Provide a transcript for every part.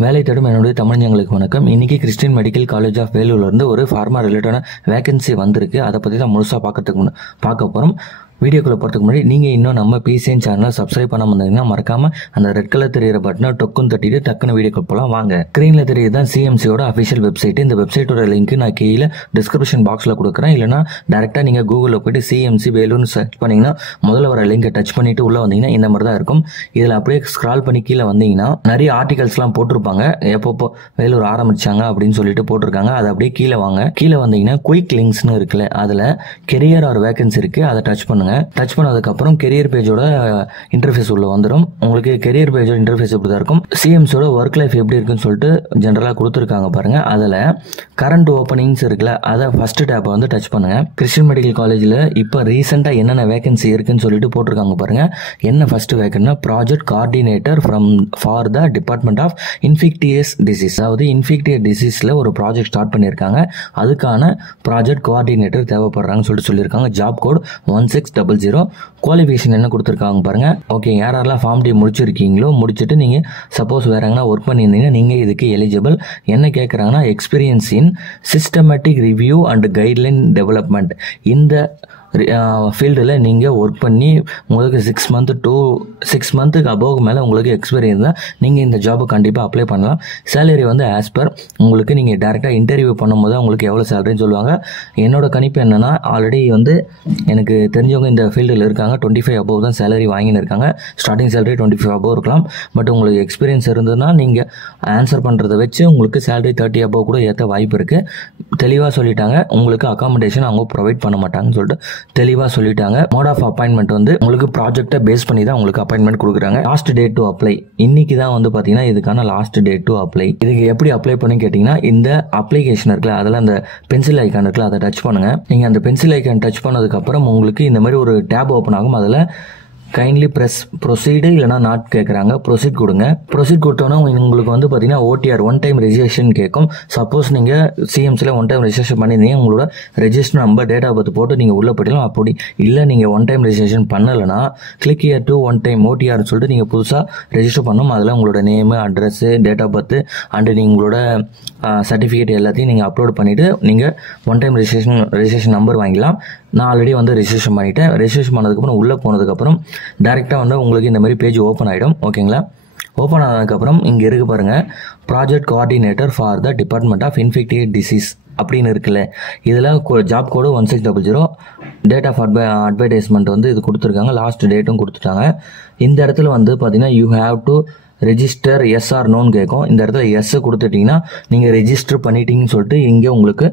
வேலை தேடும் என்னுடைய தமிழஞ்சங்களுக்கு வணக்கம். இன்னைக்கு கிறிஸ்டியன் மெடிக்கல் காலேஜ் ஆஃப் வேலூர்லேருந்து ஒரு ஃபார்மா ரிலேட்டடான வேகன்சி வந்திருக்கு. அதை பற்றி தான் முழுசாக பார்க்க போகிறோம். வீடியோக்குள்ளே போகிறதுக்கு முன்னாடி நீங்கள் இன்னும் நம்ம பிசிஎன் சேனலை சப்ஸ்கிரைப் பண்ணாமல் இருந்தீங்கன்னா மறக்காமல் அந்த ரெட் கலர் தெரியிற பட்டனை டொக்குன்னு தட்டிட்டு டக்குன்னு வீடியோக்கு போகலாம் வாங்க. ஸ்க்ரீனில் தெரியுது தான் சிஎம்சியோட அஃபிஷியல் வெப்சைட். இந்த வெப்சைட்டோட லிங்க் நான் கீழே டிஸ்கிரிப்ஷன் பாக்ஸில் கொடுக்குறேன். இல்லைனா டேரெக்டாக நீங்கள் கூகுளில் போய்ட்டு சிஎம்சி வேலூர்னு சர்ச் பண்ணிங்கன்னா முதல்ல வர லிங்கை டச் பண்ணிவிட்டு உள்ளே வந்தீங்கன்னா இந்த மாதிரி தான் இருக்கும். இதில் அப்படியே ஸ்க்ரால் பண்ணி கீழே வந்தீங்கன்னா நிறைய ஆர்டிகல்ஸ்லாம் போட்டிருப்பாங்க. எப்போ வேலூர் ஆரம்பிச்சாங்க அப்படின்னு சொல்லிட்டு போட்டிருக்காங்க. அது அப்படியே கீழே வாங்க. கீழே வந்தீங்கன்னா குயிக் லிங்க்ஸ்னு இருக்குல்ல, அதில் கெரியர் ஆர் வேகன்சி இருக்குது. அதை டச் பண்ணுங்க. டச் பண்ணதுக்கப்புறம் கெரியர் பேஜோட இன்டர்ஃபேஸ் உள்ள வந்துடும். உங்களுக்கு கெரியர் பேஜோட இன்டர்ஃபேஸ் இப்படி தான் இருக்கும். சிஎம்சியோட ஒர்க் லைஃப் எப்படி இருக்குன்னு சொல்லிட்டு ஜென்ரலாக கொடுத்துருக்காங்க பாருங்க. அதில் கரண்ட் ஓப்பனிங்ஸ் இருக்குல்ல, அதை ஃபர்ஸ்ட் டேப்பை வந்து டச் பண்ணுங்க. கிறிஸ்டியன் மெடிக்கல் காலேஜில் இப்போ ரீசெண்டாக என்னென்ன வேகன்சி இருக்குன்னு சொல்லிட்டு போட்டிருக்காங்க பாருங்க. என்ன ஃபர்ஸ்ட் வேகன்னா project coordinator for the department of infectious disease. அதாவது இன்ஃபெக்டியஸ் டிசீஸில் ஒரு ப்ராஜெக்ட் ஸ்டார்ட் பண்ணியிருக்காங்க. அதுக்கான ப்ராஜெக்ட் கோஆர்டினேட்டர் தேவைப்படுறாங்கன்னு சொல்லியிருக்காங்க. Job code 1600. குவாலிஃபிகேஷன் என்ன கொடுத்துருக்காங்க பாருங்க. ஓகே, யாரெல்லாம் ஃபார்ம் டி முடிச்சிருக்கீங்களோ முடிச்சுட்டு நீங்கள் சப்போஸ் வேற எங்கன்னா ஒர்க் பண்ணியிருந்தீங்கன்னா நீங்கள் இதுக்கு எலிஜிபிள். என்ன கேட்குறாங்கன்னா experience in systematic review and guideline development. இந்த ஃபீல்டில் நீங்கள் ஒர்க் பண்ணி உங்களுக்கு 6 மந்த்துக்கு அபோவ் மேலே உங்களுக்கு எக்ஸ்பீரியன்ஸ் தான் நீங்கள் இந்த ஜாபை கண்டிப்பாக அப்ளை பண்ணலாம். சேலரி வந்து ஆஸ் பர் உங்களுக்கு நீங்கள் டேரெக்டாக இன்டர்வியூ பண்ணும்போது உங்களுக்கு எவ்வளோ சேலரின்னு சொல்லுவாங்க. என்னோட கணிப்பு என்னென்னா, ஆல்ரெடி வந்து எனக்கு தெரிஞ்சவங்க இந்த ஃபீல்டில் இருக்காங்க. 25 அபோவ் தான் சேலரி வாங்கின்னு இருக்காங்க. ஸ்டார்டிங் சேலரி 25 அபோவ் இருக்கலாம். பட் உங்களுக்கு எக்ஸ்பீரியன்ஸ் இருந்ததுன்னா நீங்கள் ஆன்சர் பண்ணுறதை வச்சு உங்களுக்கு சேலரி 30 அபோவ் கூட ஏற்ற வாய்ப்பு இருக்குது. தெளிவாக சொல்லிட்டாங்க. உங்களுக்கு அகாமடேஷன் அவங்க ப்ரொவைட் பண்ண மாட்டாங்கன்னு சொல்லிட்டு தெளிவாக சொல்லிட்டாங்க. மோட் ஆஃப் அப்பாயின்மெண்ட் வந்து உங்களுக்கு ப்ராஜெக்டை பேஸ் பண்ணி தான் உங்களுக்கு அப்பாயின்மெண்ட் கொடுக்குறாங்க. லாஸ்ட் டேட் டு அப்ளை இன்னைக்கு தான் வந்து பார்த்தீங்கன்னா இதுக்கான லாஸ்ட் டேட் டு அப்ளை. இதுக்கு எப்படி அப்ளை பண்ணி கேட்டிங்கன்னா, இந்த அப்ளிகேஷன் இருக்குல்ல, அதில் அந்த பென்சில் ஐக்கான் இருக்குல்ல, அதை டச் பண்ணுங்க. நீங்கள் அந்த பென்சில் ஐக்கான் டச் பண்ணதுக்கப்புறம் உங்களுக்கு இந்த மாதிரி ஒரு டேப் ஓப்பன் ஆகும். அதில் கைண்ட்லி ப்ரெஸ் ப்ரொசீடு இல்லைனா நாட் கேட்குறாங்க. ப்ரொசீட் கொடுங்க. ப்ரொசீட் கொடுத்தோன்னா உங்களுக்கு வந்து பார்த்தீங்கன்னா ஓடிஆர் ஒன் டைம் ரெஜிஸ்ட்ரேஷன் கேட்கும். சப்போஸ் நீங்கள் சிஎம்சியில் ஒன் டைம் ரெஜிஸ்ட்ரேஷன் பண்ணியிருந்தீங்க, உங்களோட register number date of birth போட்டு நீங்கள் உள்ளே போயிடலாம். அப்படி இல்லை நீங்கள் ஒன் டைம் ரெஜிஸ்ட்ரேஷன் பண்ணலைன்னா click here to one time ஓடிஆர்னு சொல்லிட்டு நீங்கள் புதுசாக ரெஜிஸ்டர் பண்ணணும். அதில் உங்களோட name, address, date of birth and உங்களோட சர்டிஃபிகேட் எல்லாத்தையும் நீங்கள் அப்லோட் பண்ணிவிட்டு நீங்கள் ஒன் டைம் ரெஜிஸ்ட்ரேஷன் நம்பர் வாங்கிக்கலாம். நான் ஆல்ரெடி வந்து ரெஜிஸ்ட்ரேஷன் பண்ணிட்டேன். ரெஜிஸ்ட்ரேஷன் பண்ணதுக்கப்புறம் உள்ளே போனதுக்கப்புறம் டேரெக்டாக வந்து உங்களுக்கு இந்த மாதிரி பேஜ் ஓப்பன் ஆகிடும். ஓகேங்களா? ஓப்பன் ஆனதுக்கப்புறம் இங்கே இருக்கு பாருங்கள், project coordinator for the department of infectious disease அப்படின்னு இருக்குல்ல. இதில் job code 1600. Date of advertisement வந்து இது கொடுத்துருக்காங்க. லாஸ்ட் டேட்டும் கொடுத்துட்டாங்க. இந்த இடத்துல வந்து பார்த்தீங்கன்னா you have to register yes or நோன்னு கேட்கும். இந்த இடத்துல எஸ் கொடுத்துட்டிங்கன்னா நீங்கள் ரெஜிஸ்டர் பண்ணிட்டீங்கன்னு சொல்லிட்டு இங்கே உங்களுக்கு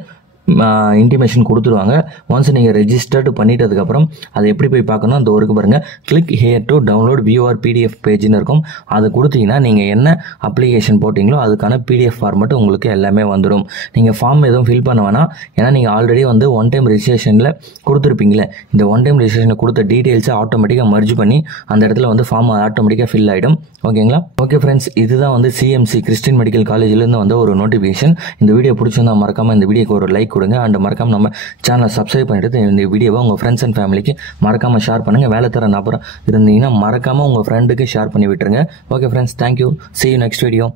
இன்டிமேஷன் கொடுத்துருவாங்க. ஒன்ஸ் நீங்கள் ரெஜிஸ்டர்டு பண்ணிட்டதுக்கப்புறம் அதை எப்படி போய் பார்க்கணும், அந்த ஒருக்கு பாருங்கள், click here to download viewer PDF பேஜ்னு இருக்கும். அதை கொடுத்தீங்கன்னா நீங்கள் என்ன அப்ளிகேஷன் போட்டிங்களோ அதுக்கான பிடிஎஃப் ஃபார்மேட் உங்களுக்கு எல்லாமே வந்துடும். நீங்கள் ஃபார்ம் எதுவும் ஃபில் பண்ண வேணாம். ஏன்னா நீங்கள் ஆல்ரெடி வந்து ஒன் டைம் ரெஜிஸ்ட்ரேஷனில் கொடுத்துருப்பீங்களே, இந்த ஒன் டைம் ரெஜிஸ்ட்ரேஷனில் கொடுத்த டீட்டெயில்ஸை ஆட்டோமேட்டிக்காக மர்ஜ் பண்ணி அந்த இடத்துல வந்து ஃபார்ம் ஆட்டோமேட்டிக்காக ஃபில் ஆகிடும். ஓகேங்களா? ஓகே ஃப்ரெண்ட்ஸ், இதுதான் வந்து சிஎம்சி கிறிஸ்டியன் மெடிக்கல் காலேஜிலேருந்து வந்து ஒரு நோட்டிஃபிகேஷன். இந்த வீடியோ பிடிச்சிருந்தா மறக்காமல் இந்த வீடியோக்கு ஒரு லைக் கொடுங்க. அண்ட் மறக்காம நம்ம சேனலை சப்ஸ்கிரைப் பண்ணிட்டு இந்த வீடியோவை உங்கள் ஃப்ரெண்ட்ஸ் அண்ட் ஃபேமிலிக்கு மறக்காமல் ஷேர் பண்ணுங்கள். வேலை தர நபர் இருந்தீங்கன்னா மறக்காமல் உங்கள் ஃப்ரெண்டுக்கு ஷேர் பண்ணி விட்டுருங்க. Okay friends, thank you. See you next video.